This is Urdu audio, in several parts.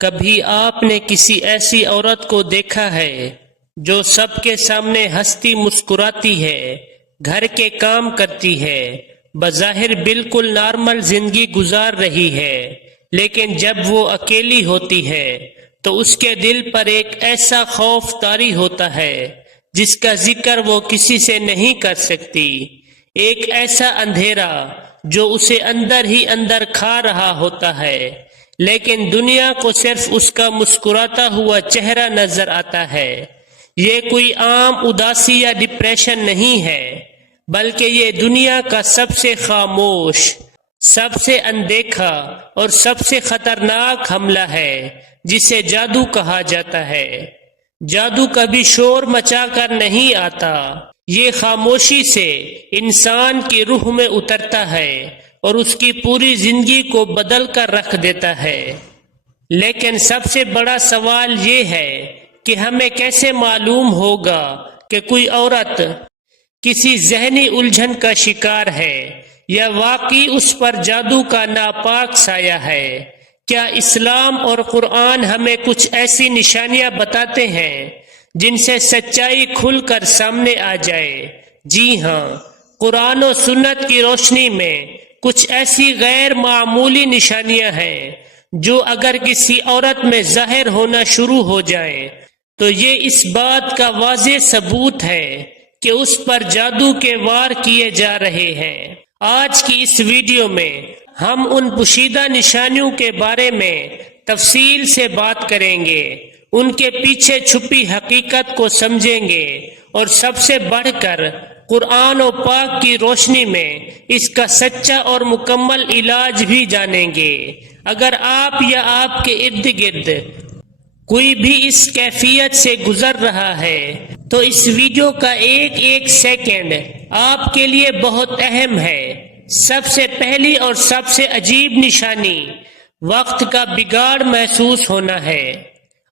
کبھی آپ نے کسی ایسی عورت کو دیکھا ہے جو سب کے سامنے ہنستی مسکراتی ہے، گھر کے کام کرتی ہے، بظاہر بالکل نارمل زندگی گزار رہی ہے، لیکن جب وہ اکیلی ہوتی ہے تو اس کے دل پر ایک ایسا خوف طاری ہوتا ہے جس کا ذکر وہ کسی سے نہیں کر سکتی، ایک ایسا اندھیرا جو اسے اندر ہی اندر کھا رہا ہوتا ہے، لیکن دنیا کو صرف اس کا مسکراتا ہوا چہرہ نظر آتا ہے۔ یہ کوئی عام اداسی یا ڈپریشن نہیں ہے، بلکہ یہ دنیا کا سب سے خاموش، سب سے اندیکھا اور سب سے خطرناک حملہ ہے جسے جادو کہا جاتا ہے۔ جادو کبھی شور مچا کر نہیں آتا، یہ خاموشی سے انسان کی روح میں اترتا ہے اور اس کی پوری زندگی کو بدل کر رکھ دیتا ہے۔ لیکن سب سے بڑا سوال یہ ہے کہ ہمیں کیسے معلوم ہوگا کہ کوئی عورت کسی ذہنی الجھن کا شکار ہے یا واقعی اس پر جادو کا ناپاک سایہ ہے؟ کیا اسلام اور قرآن ہمیں کچھ ایسی نشانیاں بتاتے ہیں جن سے سچائی کھل کر سامنے آ جائے؟ جی ہاں، قرآن و سنت کی روشنی میں کچھ ایسی غیر معمولی نشانیاں ہیں جو اگر کسی عورت میں ظاہر ہونا شروع ہو جائیں تو یہ اس بات کا واضح ثبوت ہے کہ اس پر جادو کے وار کیے جا رہے ہیں۔ آج کی اس ویڈیو میں ہم ان پوشیدہ نشانیوں کے بارے میں تفصیل سے بات کریں گے، ان کے پیچھے چھپی حقیقت کو سمجھیں گے اور سب سے بڑھ کر قرآن و پاک کی روشنی میں اس کا سچا اور مکمل علاج بھی جانیں گے۔ اگر آپ یا آپ کے ارد گرد کوئی بھی اس کیفیت سے گزر رہا ہے تو اس ویڈیو کا ایک ایک سیکنڈ آپ کے لیے بہت اہم ہے۔ سب سے پہلی اور سب سے عجیب نشانی وقت کا بگاڑ محسوس ہونا ہے۔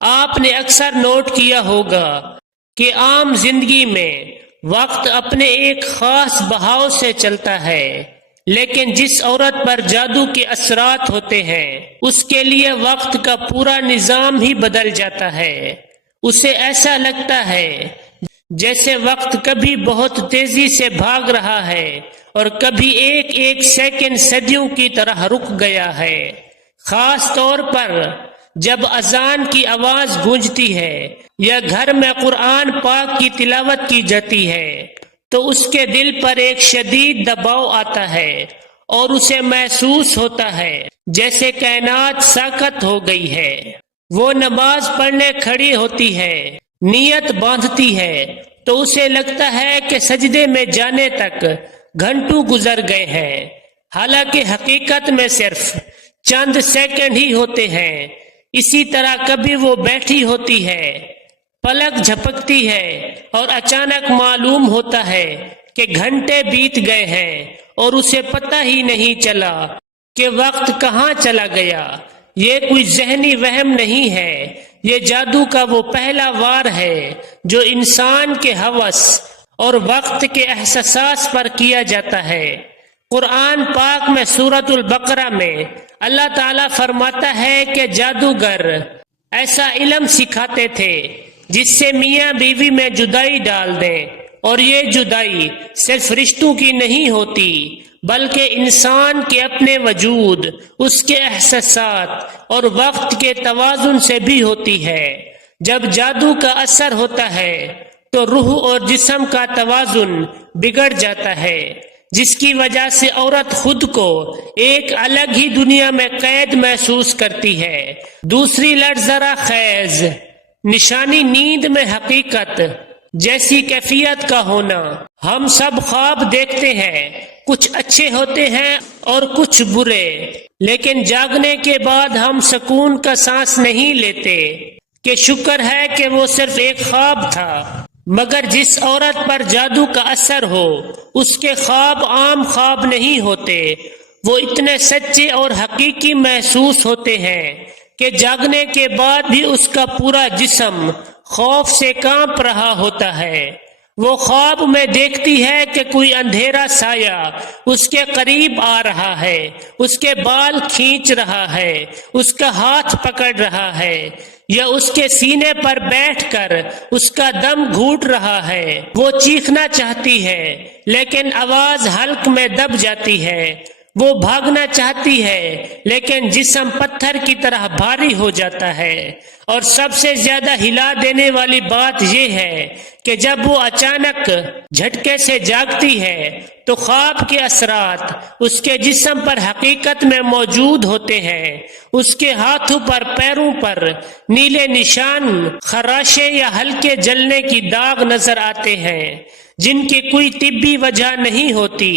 آپ نے اکثر نوٹ کیا ہوگا کہ عام زندگی میں وقت اپنے ایک خاص بہاؤ سے چلتا ہے، لیکن جس عورت پر جادو کے اثرات ہوتے ہیں اس کے لیے وقت کا پورا نظام ہی بدل جاتا ہے۔ اسے ایسا لگتا ہے جیسے وقت کبھی بہت تیزی سے بھاگ رہا ہے اور کبھی ایک ایک سیکنڈ صدیوں کی طرح رک گیا ہے۔ خاص طور پر جب اذان کی آواز گونجتی ہے یا گھر میں قرآن پاک کی تلاوت کی جاتی ہے تو اس کے دل پر ایک شدید دباؤ آتا ہے اور اسے محسوس ہوتا ہے جیسے کائنات ساکت ہو گئی ہے۔ وہ نماز پڑھنے کھڑی ہوتی ہے، نیت باندھتی ہے تو اسے لگتا ہے کہ سجدے میں جانے تک گھنٹوں گزر گئے ہیں، حالانکہ حقیقت میں صرف چند سیکنڈ ہی ہوتے ہیں۔ اسی طرح کبھی وہ بیٹھی ہوتی ہے، پلک جھپکتی ہے اور اچانک معلوم ہوتا ہے کہ گھنٹے بیت گئے ہیں اور اسے پتہ ہی نہیں چلا کہ وقت کہاں چلا گیا۔ یہ کوئی ذہنی وہم نہیں ہے، یہ جادو کا وہ پہلا وار ہے جو انسان کے ہوس اور وقت کے احساس پر کیا جاتا ہے۔ قرآن پاک میں سورۃ البقرہ میں اللہ تعالیٰ فرماتا ہے کہ جادوگر ایسا علم سکھاتے تھے جس سے میاں بیوی میں جدائی ڈال دیں، اور یہ جدائی صرف رشتوں کی نہیں ہوتی بلکہ انسان کے اپنے وجود، اس کے احساسات اور وقت کے توازن سے بھی ہوتی ہے۔ جب جادو کا اثر ہوتا ہے تو روح اور جسم کا توازن بگڑ جاتا ہے، جس کی وجہ سے عورت خود کو ایک الگ ہی دنیا میں قید محسوس کرتی ہے۔ دوسری لرزرہ خیز نشانی نیند میں حقیقت جیسی کیفیت کا ہونا۔ ہم سب خواب دیکھتے ہیں، کچھ اچھے ہوتے ہیں اور کچھ برے، لیکن جاگنے کے بعد ہم سکون کا سانس نہیں لیتے کہ شکر ہے کہ وہ صرف ایک خواب تھا۔ مگر جس عورت پر جادو کا اثر ہو اس کے خواب عام خواب نہیں ہوتے، وہ اتنے سچے اور حقیقی محسوس ہوتے ہیں کہ جاگنے کے بعد بھی اس کا پورا جسم خوف سے کانپ رہا ہوتا ہے۔ وہ خواب میں دیکھتی ہے کہ کوئی اندھیرا سایہ اس کے قریب آ رہا ہے، اس کے بال کھینچ رہا ہے، اس کا ہاتھ پکڑ رہا ہے، یا اس کے سینے پر بیٹھ کر اس کا دم گھونٹ رہا ہے۔ وہ چیخنا چاہتی ہے لیکن آواز حلق میں دب جاتی ہے۔ وہ بھاگنا چاہتی ہے لیکن جسم پتھر کی طرح بھاری ہو جاتا ہے۔ اور سب سے زیادہ ہلا دینے والی بات یہ ہے کہ جب وہ اچانک جھٹکے سے جاگتی ہے تو خواب کے اثرات اس کے جسم پر حقیقت میں موجود ہوتے ہیں۔ اس کے ہاتھوں پر، پیروں پر نیلے نشان، خراشیں یا ہلکے جلنے کی داغ نظر آتے ہیں جن کی کوئی طبی وجہ نہیں ہوتی۔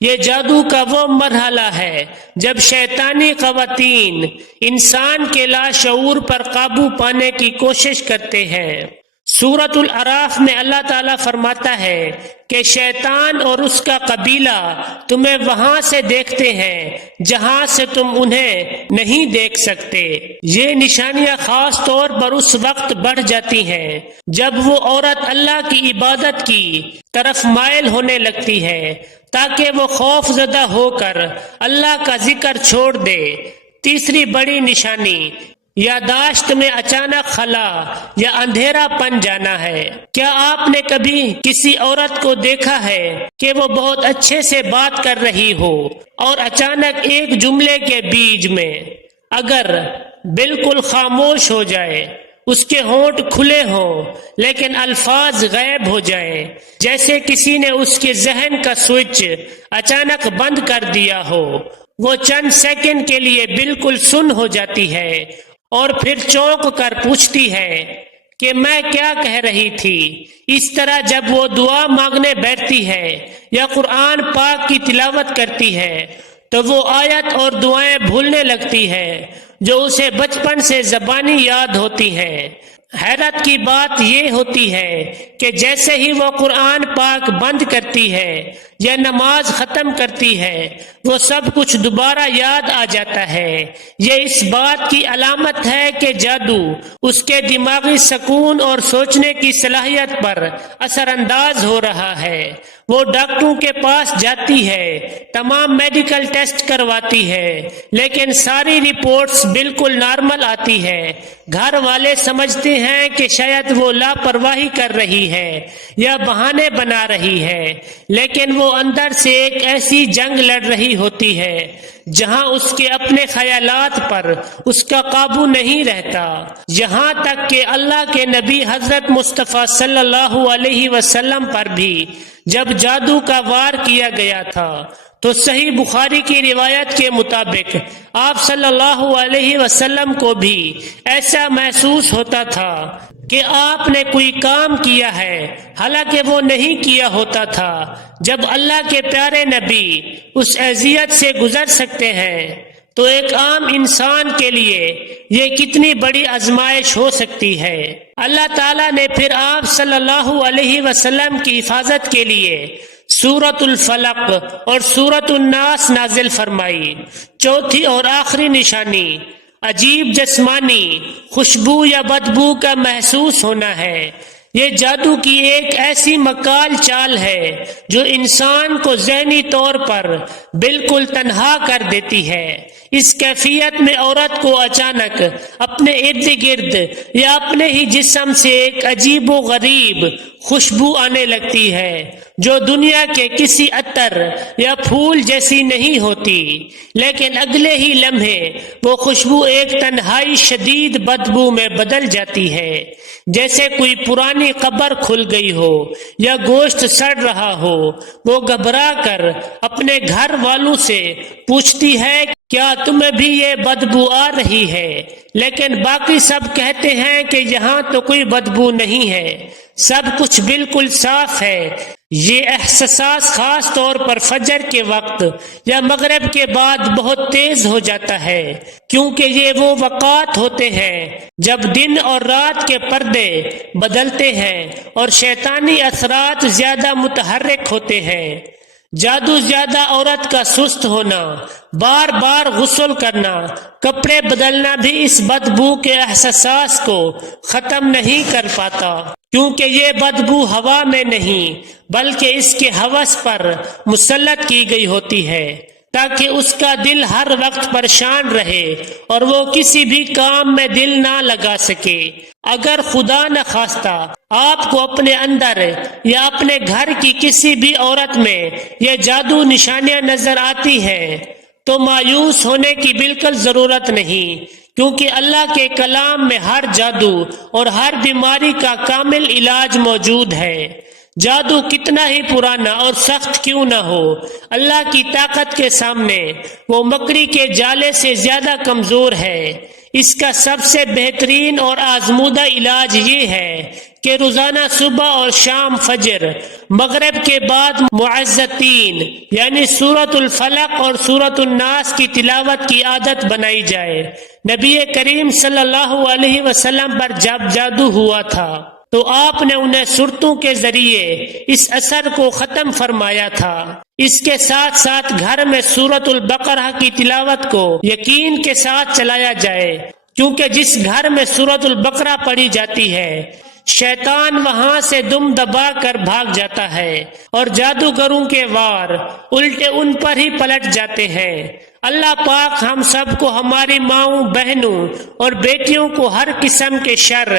یہ جادو کا وہ مرحلہ ہے جب شیطانی خواتین انسان کے لاشعور پر قابو پانے کی کوشش کرتے ہیں۔ سورۃ الاعراف میں اللہ تعالیٰ فرماتا ہے کہ شیطان اور اس کا قبیلہ تمہیں وہاں سے دیکھتے ہیں جہاں سے تم انہیں نہیں دیکھ سکتے۔ یہ نشانیاں خاص طور پر اس وقت بڑھ جاتی ہیں جب وہ عورت اللہ کی عبادت کی طرف مائل ہونے لگتی ہے تاکہ وہ خوف زدہ ہو کر اللہ کا ذکر چھوڑ دے۔ تیسری بڑی نشانی یاداشت میں اچانک خلا یا اندھیرا پن جانا ہے۔ کیا آپ نے کبھی کسی عورت کو دیکھا ہے کہ وہ بہت اچھے سے بات کر رہی ہو اور اچانک ایک جملے کے بیچ میں اگر بالکل خاموش ہو جائے، اس کے ہونٹ کھلے ہوں لیکن الفاظ غائب ہو جائیں، جیسے کسی نے اس کے ذہن کا سوئچ اچانک بند کر دیا ہو؟ وہ چند سیکنڈ کے لیے بالکل سن ہو جاتی ہے اور پھر چونک کر پوچھتی ہے کہ میں کیا کہہ رہی تھی۔ اس طرح جب وہ دعا مانگنے بیٹھتی ہے یا قرآن پاک کی تلاوت کرتی ہے تو وہ آیت اور دعائیں بھولنے لگتی ہے جو اسے بچپن سے زبانی یاد ہوتی ہیں۔ حیرت کی بات یہ ہوتی ہے کہ جیسے ہی وہ قرآن پاک بند کرتی ہے یا نماز ختم کرتی ہے، وہ سب کچھ دوبارہ یاد آ جاتا ہے۔ یہ اس بات کی علامت ہے کہ جادو اس کے دماغی سکون اور سوچنے کی صلاحیت پر اثر انداز ہو رہا ہے۔ وہ ڈاکٹروں کے پاس جاتی ہے، تمام میڈیکل ٹیسٹ کرواتی ہے، لیکن ساری رپورٹس بالکل نارمل آتی ہے۔ گھر والے سمجھتے ہیں کہ شاید وہ لاپرواہی کر رہی ہے یا بہانے بنا رہی ہے، لیکن وہ اندر سے ایک ایسی جنگ لڑ رہی ہوتی ہے جہاں اس کے اپنے خیالات پر اس کا قابو نہیں رہتا۔ یہاں تک کہ اللہ کے نبی حضرت مصطفیٰ صلی اللہ علیہ وسلم پر بھی جب جادو کا وار کیا گیا تھا تو صحیح بخاری کی روایت کے مطابق آپ صلی اللہ علیہ وسلم کو بھی ایسا محسوس ہوتا تھا کہ آپ نے کوئی کام کیا ہے، حالانکہ وہ نہیں کیا ہوتا تھا۔ جب اللہ کے پیارے نبی اس اذیت سے گزر سکتے ہیں تو ایک عام انسان کے لیے یہ کتنی بڑی آزمائش ہو سکتی ہے۔ اللہ تعالیٰ نے پھر آپ صلی اللہ علیہ وسلم کی حفاظت کے لیے سورۃ الفلق اور سورۃ الناس نازل فرمائی۔ چوتھی اور آخری نشانی عجیب جسمانی خوشبو یا بدبو کا محسوس ہونا ہے۔ یہ جادو کی ایک ایسی مکال چال ہے جو انسان کو ذہنی طور پر بالکل تنہا کر دیتی ہے۔ اس کیفیت میں عورت کو اچانک اپنے ارد گرد یا اپنے ہی جسم سے ایک عجیب و غریب خوشبو آنے لگتی ہے جو دنیا کے کسی عطر یا پھول جیسی نہیں ہوتی، لیکن اگلے ہی لمحے وہ خوشبو ایک تنہائی شدید بدبو میں بدل جاتی ہے، جیسے کوئی پرانی قبر کھل گئی ہو یا گوشت سڑ رہا ہو۔ وہ گھبرا کر اپنے گھر والوں سے پوچھتی ہے کیا تمہیں بھی یہ بدبو آ رہی ہے، لیکن باقی سب کہتے ہیں کہ یہاں تو کوئی بدبو نہیں ہے، سب کچھ بالکل صاف ہے۔ یہ احساس خاص طور پر فجر کے وقت یا مغرب کے بعد بہت تیز ہو جاتا ہے، کیونکہ یہ وہ وقات ہوتے ہیں جب دن اور رات کے پردے بدلتے ہیں اور شیطانی اثرات زیادہ متحرک ہوتے ہیں۔ جادو زیادہ عورت کا سست ہونا، بار بار غسل کرنا، کپڑے بدلنا بھی اس بدبو کے احساس کو ختم نہیں کر پاتا۔ کیونکہ یہ بدبو ہوا میں نہیں بلکہ اس کے ہوس پر مسلط کی گئی ہوتی ہے، تاکہ اس کا دل ہر وقت پریشان رہے اور وہ کسی بھی کام میں دل نہ لگا سکے۔ اگر خدا نہ خواستہ آپ کو اپنے اندر یا اپنے گھر کی کسی بھی عورت میں یہ جادو نشانیاں نظر آتی ہیں تو مایوس ہونے کی بالکل ضرورت نہیں، کیونکہ اللہ کے کلام میں ہر جادو اور ہر بیماری کا کامل علاج موجود ہے۔ جادو کتنا ہی پرانا اور سخت کیوں نہ ہو، اللہ کی طاقت کے سامنے وہ مکڑی کے جالے سے زیادہ کمزور ہے۔ اس کا سب سے بہترین اور آزمودہ علاج یہ ہے کہ روزانہ صبح اور شام فجر مغرب کے بعد معزتین یعنی سورۃ الفلق اور سورۃ الناس کی تلاوت کی عادت بنائی جائے۔ نبی کریم صلی اللہ علیہ وسلم پر جب جادو ہوا تھا تو آپ نے انہیں سورتوں کے ذریعے اس اثر کو ختم فرمایا تھا۔ اس کے ساتھ ساتھ گھر میں سورۃ البقرہ کی تلاوت کو یقین کے ساتھ چلایا جائے، کیونکہ جس گھر میں سورۃ البقرہ پڑھی جاتی ہے شیطان وہاں سے دم دبا کر بھاگ جاتا ہے اور جادوگروں کے وار الٹے ان پر ہی پلٹ جاتے ہیں۔ اللہ پاک ہم سب کو ہماری ماؤں، بہنوں اور بیٹیوں کو ہر قسم کے شر،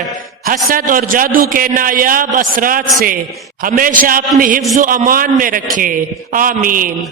حسد اور جادو کے نایاب اثرات سے ہمیشہ اپنی حفظ و امان میں رکھے، آمین۔